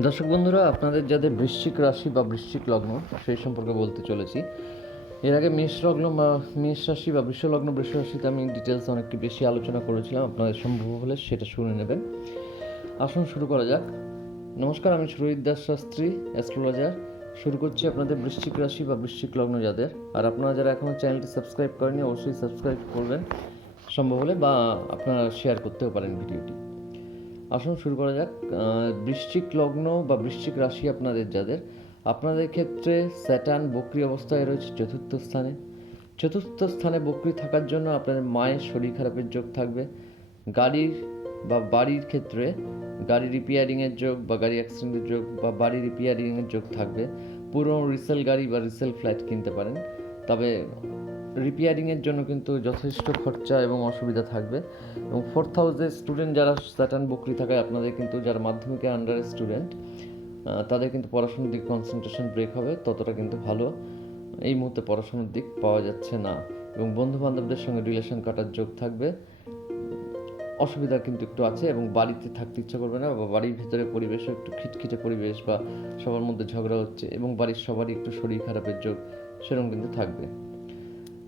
দর্শক বন্ধুরা, আপনাদের যাদের বৃশ্চিক রাশি বা বৃশ্চিক লগ্ন, সেই সম্পর্কে বলতে চলেছি। এর আগে মেষ লগ্ন বা মেষ রাশি বা বৃষ লগ্ন, বৃষ রাশিতে আমি ডিটেলস অনেকটি বেশি আলোচনা করেছিলাম, আপনাদের সম্ভব হলে সেটা শুনে নেবেন। আসুন শুরু করা যাক। নমস্কার, আমি সুরজিৎ দাস শাস্ত্রী অ্যাস্ট্রোলজার শুরু করছি আপনাদের বৃশ্চিক রাশি বা বৃশ্চিক লগ্ন যাদের। আর আপনারা যারা এখনও চ্যানেলটি সাবস্ক্রাইব করেনি অবশ্যই সাবস্ক্রাইব করবেন। সম্ভব হলে বা আপনারা শেয়ার করতেও পারেন ভিডিওটি। আসুন শুরু করা যাক। বৃশ্চিক লগ্ন বা বৃশ্চিক রাশি আপনাদের, যাদের। আপনাদের ক্ষেত্রে স্যাটার্ন বক্রি অবস্থায় রয়েছে চতুর্থ স্থানে। চতুর্থ স্থানে বক্রি থাকার জন্য আপনাদের মায়ের শরীর খারাপের যোগ থাকবে। গাড়ির বা বাড়ির ক্ষেত্রে গাড়ি রিপেয়ারিংয়ের যোগ বা গাড়ি অ্যাক্সিডেন্টের যোগ বা বাড়ি রিপেয়ারিংয়ের যোগ থাকবে। পুরনো রিসেল গাড়ি বা রিসেল ফ্ল্যাট কিনতে পারেন। তবে রিপেয়ারিংয়ের জন্য কিন্তু যথেষ্ট খরচা এবং অসুবিধা থাকবে। এবং ফোর্থ হাউসের স্টুডেন্ট যারা স্যাটার্ন বকরি থাকায় আপনাদের কিন্তু যারা মাধ্যমিকের আন্ডারের স্টুডেন্ট তাদের কিন্তু পড়াশোনার দিক কনসেন্ট্রেশন ব্রেক হবে, ততটা কিন্তু ভালো এই মুহূর্তে পড়াশোনার দিক পাওয়া যাচ্ছে না। এবং বন্ধু বান্ধবদের সঙ্গে রিলেশন কাটার যোগ থাকবে। অসুবিধা কিন্তু একটু আছে এবং বাড়িতে থাকতে ইচ্ছা করবে না, বা বাড়ির ভিতরে পরিবেশও একটু খিটখিটে পরিবেশ, বা সবার মধ্যে ঝগড়া হচ্ছে এবং বাড়ির সবারই একটু শরীর খারাপের যোগ, সেরকম কিন্তু থাকবে।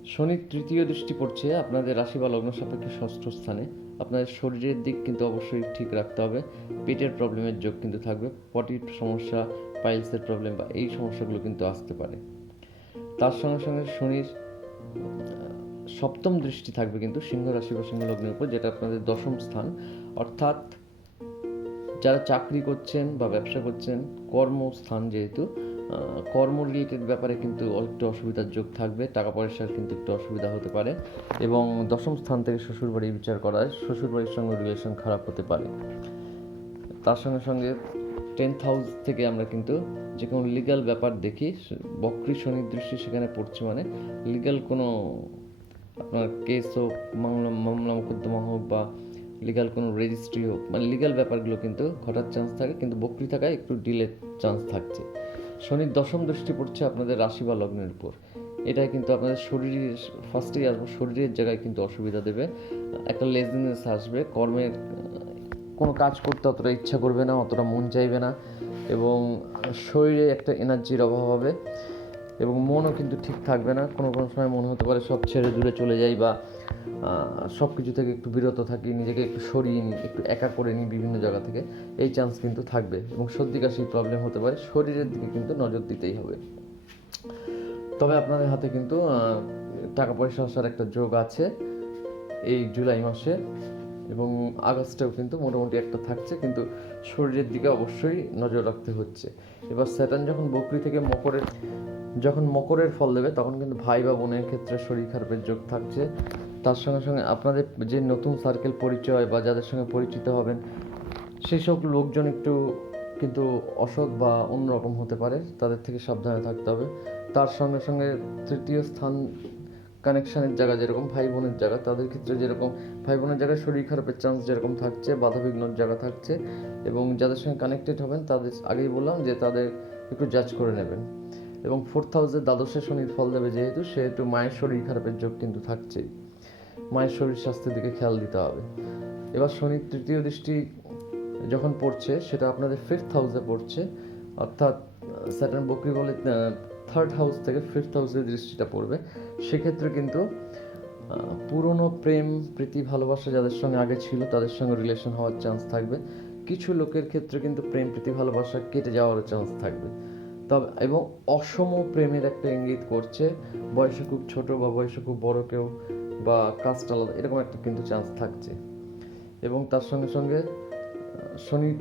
শনির তৃতীয় দৃষ্টি পড়ছে আপনাদের রাশি বা লগ্ন সাপেক্ষে ষষ্ঠ স্থানে। আপনাদের শরীরের দিক কিন্তু অবশ্যই ঠিক রাখতে হবে। পেটের প্রবলেমের যোগ কিন্তু থাকবে। পটির সমস্যা, পাইলসের প্রবলেম বা এই সমস্যাগুলো কিন্তু আসতে পারে। তার সঙ্গে সঙ্গে শনির সপ্তম দৃষ্টি থাকবে কিন্তু সিংহ রাশি বা সিংহ লগ্নের উপর, যেটা আপনাদের দশম স্থান। অর্থাৎ যারা চাকরি করছেন বা ব্যবসা করছেন, কর্মস্থান যেহেতু কর্ম রিলেটেড ব্যাপারে কিন্তু একটু অসুবিধার যোগ থাকবে, টাকা পয়সার কিন্তু একটু অসুবিধা হতে পারে এবং দশম স্থান থেকে শ্বশুরবাড়ি বিচার করায় শ্বশুরবাড়ির সঙ্গে রিলেশন খারাপ হতে পারে। তার সঙ্গে সঙ্গে টেন্থ হাউস থেকে আমরা কিন্তু যে কোনো লিগ্যাল ব্যাপার দেখি বক্রি দৃষ্টি সেখানে পড়ছে মানে লিগ্যাল কোনো আপনার কেস হোক, মামলা মামলা মোকদ্দমা হোক বা লিগ্যাল কোনো রেজিস্ট্রি হোক মানে লিগ্যাল ব্যাপারগুলো কিন্তু ঘটার চান্স থাকে, কিন্তু বক্রি থাকায় একটু ডিলের চান্স থাকছে। শনির দশম দৃষ্টি পড়ছে আপনাদের রাশি বা লগ্নের উপর। এটাই কিন্তু আপনাদের শরীরের, ফার্স্টেই আসব, শরীরের জায়গায় কিন্তু অসুবিধা দেবে। একটা লেজিনেস আসবে, কর্মের, কোনো কাজ করতে অতটা ইচ্ছা করবে না, অতটা মন চাইবে না, এবং শরীরে একটা এনার্জির অভাব হবে। এবং মনও কিন্তু ঠিক থাকবে না। কোনো কোনো সময় মনে হতে পারে সব ছেড়ে দূরে চলে যাই বা সব কিছু থেকে একটু বিরত থাকি, নিজেকে একটু সরিয়ে নিই, একটু একা করে নিই বিভিন্ন জায়গা থেকে, এই চান্স কিন্তু থাকবে। এবং সর্দি কাশির প্রবলেম হতে পারে, শরীরের দিকে কিন্তু নজর দিতেই হবে। তবে আপনাদের হাতে কিন্তু টাকা পয়সা আসার একটা যোগ আছে এই জুলাই মাসে। এবং আগস্টেও কিন্তু মোটামুটি একটা থাকছে, কিন্তু শরীরের দিকে অবশ্যই নজর রাখতে হচ্ছে। এবার স্যাটার্ন যখন বকরি থেকে মকরের যখন মকরের ফল দেবে, তখন কিন্তু ভাই বা বোনের ক্ষেত্রে শরীর খারাপের যোগ থাকছে। তার সঙ্গে সঙ্গে আপনাদের যে নতুন সার্কেল পরিচয় বা যাদের সঙ্গে পরিচিত হবেন, সেই সব লোকজন একটু কিন্তু অসৎ বা অন্যরকম হতে পারে, তাদের থেকে সাবধানে থাকতে হবে। তার সঙ্গে সঙ্গে তৃতীয় স্থান কানেকশানের জায়গা যেরকম, ভাই বোনের জায়গা, তাদের ক্ষেত্রে যেরকম, ভাই বোনের জায়গায় শরীর খারাপের চান্স যেরকম থাকছে, বাধাবিঘ্নর জায়গা থাকছে এবং যাদের সঙ্গে কানেক্টেড হবেন, তাদের আগেই বললাম যে তাদের একটু জাজ করে নেবেন। এবং ফোর্থ হাউসে দ্বাদশে শনির ফল দেবে যেহেতু, সেহেতু মায়ের শরীর খারাপের যোগ কিন্তু থাকছেই। মায়ের শরীর স্বাস্থ্যের দিকে খেয়াল দিতে হবে। এবার শনির তৃতীয় দৃষ্টি যখন পড়ছে, সেটা আপনাদের ফিফথ হাউসে পড়ছে। অর্থাৎ স্যাটার্ন বকরি বলে থার্ড হাউস থেকে ফিফথ হাউসের দৃষ্টিটা পড়বে। সেক্ষেত্রে কিন্তু পুরনো প্রেম, প্রীতি, ভালোবাসা যাদের সঙ্গে আগে ছিল, তাদের সঙ্গে রিলেশন হওয়ার চান্স থাকবে। কিছু লোকের ক্ষেত্রে কিন্তু প্রেম, প্রীতি, ভালোবাসা কেটে যাওয়ারও চান্স থাকবে। তবে, এবং অসম প্রেমের একটা ইঙ্গিত করছে, বয়সে খুব ছোট বা বয়সে খুব বড় কেউ বা কাস্ট আলাদা, এরকম একটা কিন্তু চান্স থাকছে। এবং তার সঙ্গে সঙ্গে শনি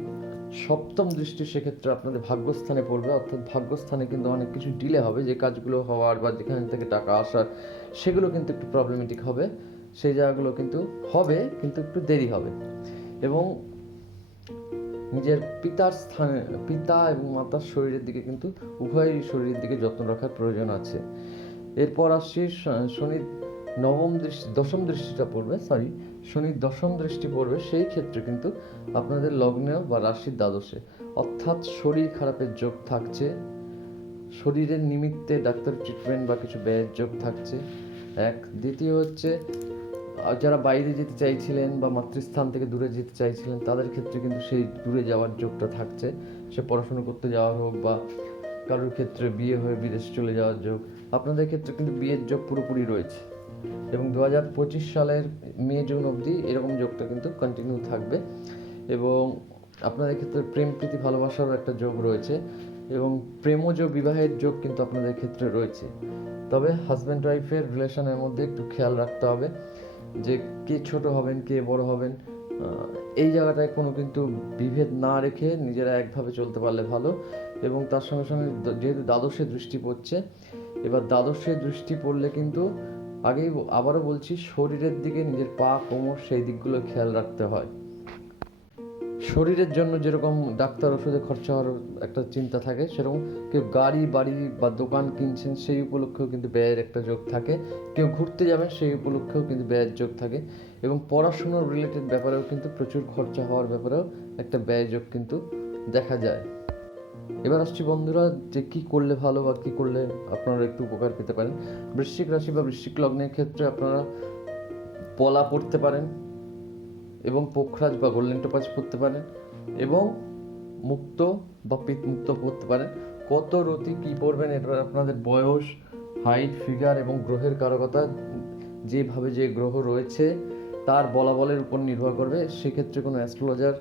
সপ্তম দৃষ্টি সেক্ষেত্রে আপনাদের ভাগ্যস্থানে পড়বে, অর্থাৎ ভাগ্যস্থানে কিন্তু অনেক কিছু ডিলে হবে, যে কাজগুলো হওয়ার বা যেখান থেকে টাকা আসার, সেগুলো কিন্তু একটু প্রবলেমেটিক হবে, সেই জায়গাগুলো কিন্তু হবে, কিন্তু একটু দেরি হবে। এবং নিজের পিতার স্থানে, পিতা এবং মাতার শরীরের দিকে কিন্তু উভয়েরই শরীরের দিকে যত্ন রাখার প্রয়োজন আছে। এরপর আসছি শ- শনির নবম দৃষ্টি, দশম দৃষ্টিটা পড়বে সরি শনির দশম দৃষ্টি পড়বে, সেই ক্ষেত্রে কিন্তু আপনাদের লগ্নেও বা রাশির দ্বাদশে। অর্থাৎ শরীর খারাপের যোগ থাকছে, শরীরের নিমিত্তে ডাক্তার ট্রিটমেন্ট বা কিছু ব্যয়ের যোগ থাকছে। এক, দ্বিতীয় হচ্ছে যারা বাইরে যেতে চাইছিলেন বা মাতৃস্থান থেকে দূরে যেতে চাইছিলেন, তাদের ক্ষেত্রে কিন্তু সেই দূরে যাওয়ার যোগটা থাকছে। সে পড়াশোনা করতে যাওয়ার হোক বা কারোর ক্ষেত্রে বিয়ে হয়ে বিদেশে চলে যাওয়ার যোগ, আপনাদের ক্ষেত্রে কিন্তু বিয়ের যোগ পুরোপুরি রয়েছে। এবং দু হাজার পঁচিশ সালের মে, জুন অবধি এরকম যোগটা কিন্তু কন্টিনিউ থাকবে। এবং আপনাদের ক্ষেত্রে প্রেম, প্রীতি, ভালোবাসারও একটা যোগ রয়েছে। এবং প্রেমজ বিবাহের যোগ কিন্তু আপনাদের ক্ষেত্রে রয়েছে। তবে হাজব্যান্ড ওয়াইফের রিলেশনের মধ্যে একটু খেয়াল রাখতে হবে। যে কে ছোট হবেন, কে বড় হবেন এই জায়গাটায় কোনো কিন্তু বিভেদ না রেখে নিজেরা একভাবে চলতে পারলে ভালো এবং তার সঙ্গে সঙ্গে যেহেতু দ্বাদশে দৃষ্টি পড়ছে, এবার দ্বাদশে দৃষ্টি পড়লে কিন্তু আগেই আবারও বলছি, শরীরের দিকে নিজের পা কোমর সেই দিকগুলো খেয়াল রাখতে হয়। শরীরের জন্য যেরকম ডাক্তার ওষুধে খরচা হওয়ার একটা চিন্তা থাকে, সেরকম কেউ গাড়ি, বাড়ি বা দোকান কিনছেন, সেই উপলক্ষেও কিন্তু ব্যয়ের একটা যোগ থাকে। কেউ ঘুরতে যাবেন, সেই উপলক্ষেও কিন্তু ব্যয়ের যোগ থাকে। এবং পড়াশুনোর রিলেটেড ব্যাপারেও কিন্তু প্রচুর খরচা হওয়ার ব্যাপারেও একটা ব্যয় যোগ কিন্তু দেখা যায়। এবার আসছি বন্ধুরা যে কি করলে ভালো বা কি করলে আপনারা একটু উপকার পেতে পারেন। বৃশ্চিক রাশি বা বৃশ্চিক লগ্নের ক্ষেত্রে আপনারা পলা পড়তে পারেন। এবং পোখরাজ বা গোল্ডেন টোপাজ পড়তে পারেন এবং মুক্ত বা পিত মুক্ত পড়তে পারেন কত রতি কি পড়বেন এটা আপনাদের বয়স হাইট ফিগার এবং গ্রহের কারকতা, যেভাবে যে গ্রহ রয়েছে তার বলাবলের উপর নির্ভর করবে। সেক্ষেত্রে কোনো অ্যাস্ট্রোলজার,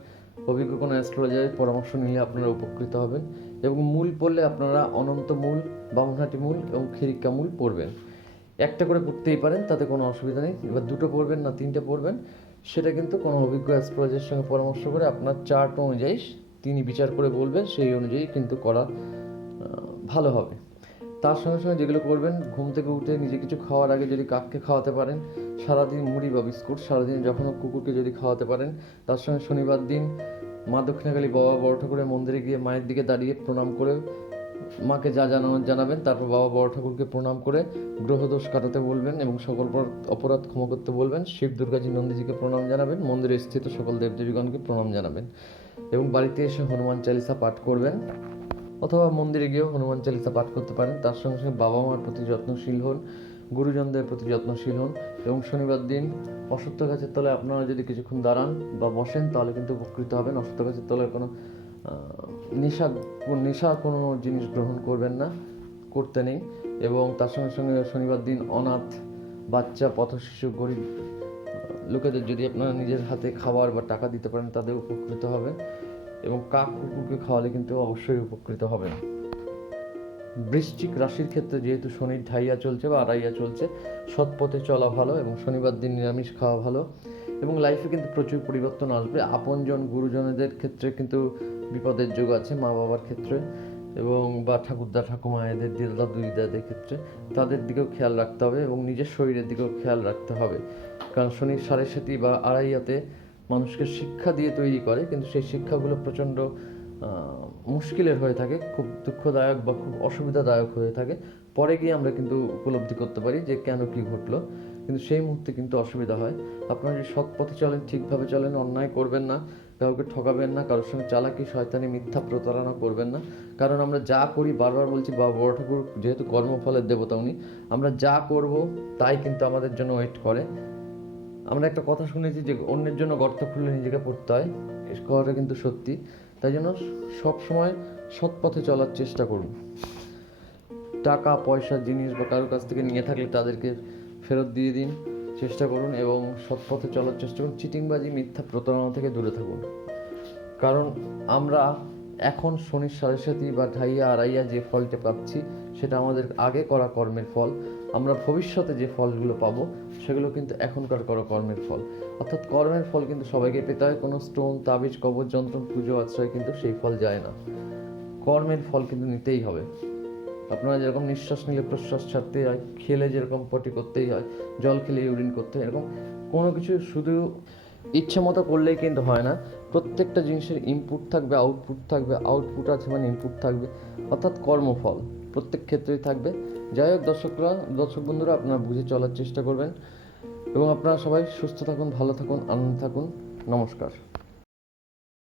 অভিজ্ঞ কোনো অ্যাস্ট্রোলজারের পরামর্শ নিলে আপনারা উপকৃত হবেন এবং মূল পড়লে আপনারা অনন্ত মূল বামুনহাটি মূল এবং খেরিক্কা মূল পড়বেন। একটা করে পড়তেই পারেন, তাতে কোনো অসুবিধা নেই। এবার দুটো পড়বেন না তিনটে পড়বেন। সেটা কিন্তু কোনো অভিজ্ঞ অ্যাস্ট্রোলজারের সঙ্গে পরামর্শ করে আপনার চার্ট অনুযায়ী তিনি বিচার করে বলবেন, সেই অনুযায়ী কিন্তু করা ভালো হবে। তার সঙ্গে সঙ্গে যেগুলো করবেন, ঘুম থেকে উঠে নিজে কিছু খাওয়ার আগে যদি কাককে খাওয়াতে পারেন, সারাদিন মুড়ি বা বিস্কুট, সারাদিন যখন কুকুরকে যদি খাওয়াতে পারেন, তার সঙ্গে শনিবার দিন মা দক্ষিণাকালী বাবা বড় ঠাকুরের মন্দিরে গিয়ে মায়ের দিকে দাঁড়িয়ে প্রণাম করে মাকে যা জানানোর জানাবেন, তারপর বাবা বড় ঠাকুরকে প্রণাম করে গ্রহদোষ কাটাতে বলবেন এবং সকল পর- অপরাধ ক্ষমা করতে বলবেন। শিব দুর্গাজি নন্দীজিকে প্রণাম জানাবেন, মন্দিরে স্থিত সকল দেবদেবীগণকে প্রণাম জানাবেন এবং বাড়িতে এসে হনুমান চালিসা পাঠ করবেন অথবা মন্দিরে গিয়েও হনুমান চালিসা পাঠ করতে পারেন। তার সঙ্গে সঙ্গে বাবা মার প্রতি যত্নশীল হন, গুরুজনদের প্রতি যত্নশীল হন এবং শনিবার দিন অসত্য গাছের তলায় আপনারা যদি কিছুক্ষণ দাঁড়ান বা বসেন, তাহলে কিন্তু উপকৃত হবেন। অসত্য গাছের তলায় কোনো নেশা নেশা কোনো জিনিস গ্রহণ করবেন না, করতে নেই। এবং তার সঙ্গে সঙ্গে শনিবার দিন অনাথ, বাচ্চা পথ শিশু গরিব লোকেদের যদি আপনারা নিজের হাতে খাবার বা টাকা দিতে পারেন, তাদের উপকৃত হবে এবং কাক কুকুরকে খাওয়ালে কিন্তু অবশ্যই উপকৃত হবে বৃশ্চিক রাশির ক্ষেত্রে যেহেতু শনির ঢাইয়া চলছে বা আড়াইয়া চলছে সৎ পথে চলা ভালো এবং শনিবার দিন নিরামিষ খাওয়া ভালো। এবং লাইফে কিন্তু প্রচুর পরিবর্তন আসবে। আপনজন, গুরুজনদের ক্ষেত্রে কিন্তু বিপদের যোগ আছে মা বাবার ক্ষেত্রে এবং বা ঠাকুরদা ঠাকুমা এদের দিদা দুইদাদের ক্ষেত্রে। তাদের দিকেও খেয়াল রাখতে হবে এবং নিজের শরীরের দিকেও খেয়াল রাখতে হবে। কারণ শনির সাড়ে সাথী বা আড়াইয়াতে মানুষকে শিক্ষা দিয়ে তৈরি করে, কিন্তু সেই শিক্ষাগুলো প্রচণ্ড মুশকিলের হয়ে থাকে, খুব দুঃখদায়ক বা খুব অসুবিধাদায়ক হয়ে থাকে। পরে গিয়ে আমরা কিন্তু উপলব্ধি করতে পারি যে কেন কি ঘটলো। কিন্তু সেই মুহূর্তে কিন্তু অসুবিধা হয়। আপনারা যদি সৎ পথে চলেন, ঠিকভাবে চলেন, অন্যায় করবেন না। কাউকে ঠকাবেন না, কারোর সঙ্গে চালাকি, শয়তানি, মিথ্যা প্রতারণা করবেন না। কারণ আমরা যা করি, বারবার বলছি, বাবা, বড় ঠাকুর, যেহেতু কর্মফলের দেবতা উনি, আমরা যা করব তাই কিন্তু আমাদের জন্য ওয়েট করে। আমরা একটা কথা শুনেছি যে অন্যের জন্য গর্ত খুললে নিজেকে পড়তে হয় এই কথাটা কিন্তু সত্যি। তাই জন্য সবসময় সৎ পথে চলার চেষ্টা করুন। টাকা, পয়সা, জিনিস বা কারোর কাছ থেকে নিয়ে থাকলে তাদেরকে ফেরত দিয়ে দিন। চেষ্টা করুন এবং সৎ পথে চলার চেষ্টা করুন। চিটিংবাজি, মিথ্যা প্রতারণা থেকে দূরে থাকুন। কারণ আমরা এখন শনির সাড়ে সাথী বা ঢাইয়া, আড়াইয়া যে ফলটা পাচ্ছি, সেটা আমাদের আগে করা কর্মের ফল। আমরা ভবিষ্যতে যে ফলগুলো পাবো, সেগুলো কিন্তু এখনকার করা কর্মের ফল। অর্থাৎ কর্মের ফল কিন্তু সবাইকে পেতে হয়। কোনো স্টোন, তাবিজ কবর যন্ত্র, পুজো, আশ্রয় কিন্তু সেই ফল যায় না। কর্মের ফল কিন্তু নিতেই হবে। আপনারা যেরকম নিঃশ্বাস নিলে প্রশ্বাস ছাড়তে হয়, খেলে যেরকম পটি করতেই হয়, জল খেলে ইউরিন করতে হয়, এরকম কোনো কিছু শুধু ইচ্ছে মতো করলেই কিন্তু হয় না। প্রত্যেকটা জিনিসের ইনপুট থাকবে আউটপুট থাকবে আউটপুট আছে মানে ইনপুট থাকবে, অর্থাৎ কর্মফল প্রত্যেক ক্ষেত্রেই থাকবে। যাই হোক দর্শকরা, দর্শক বন্ধুরা, আপনারা বুঝে চলার চেষ্টা করবেন। এবং আপনারা সবাই সুস্থ থাকুন, ভালো থাকুন, আনন্দ থাকুন। নমস্কার।